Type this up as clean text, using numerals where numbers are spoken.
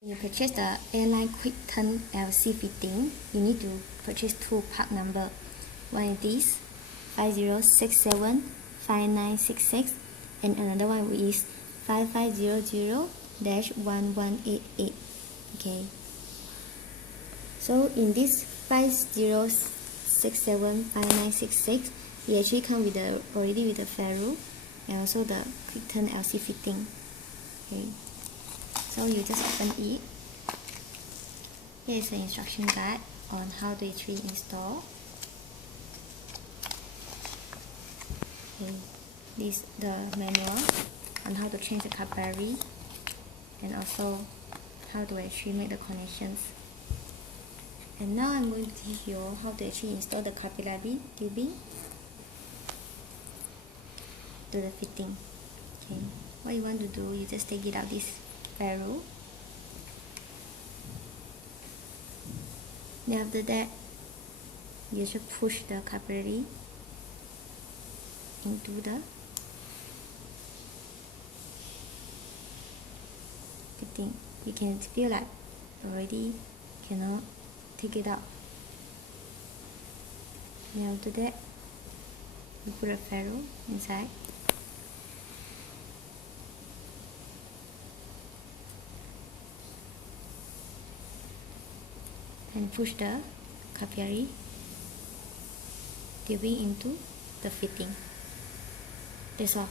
When you purchase the Airline Quick Turn LC fitting, you need to purchase two part number. One is this 50675966 and another one is 5500-1188. Okay. So in this 50675966, it actually comes with already with the ferrule and also the Quick Turn LC fitting. Okay. So you just open it. Here is the instruction guide on how to actually install. Okay, this is the manual on how to change the capillary and also how to actually make the connections. And now I'm going to teach you how to actually install the capillary tubing to the fitting. Okay, what you want to do, you just take it out this ferrule. Then after that, you should push the capillary into the fitting. You can feel like already cannot take it out. Then after that, you put a ferrule inside. And push the capillary tubing into the fitting. That's all.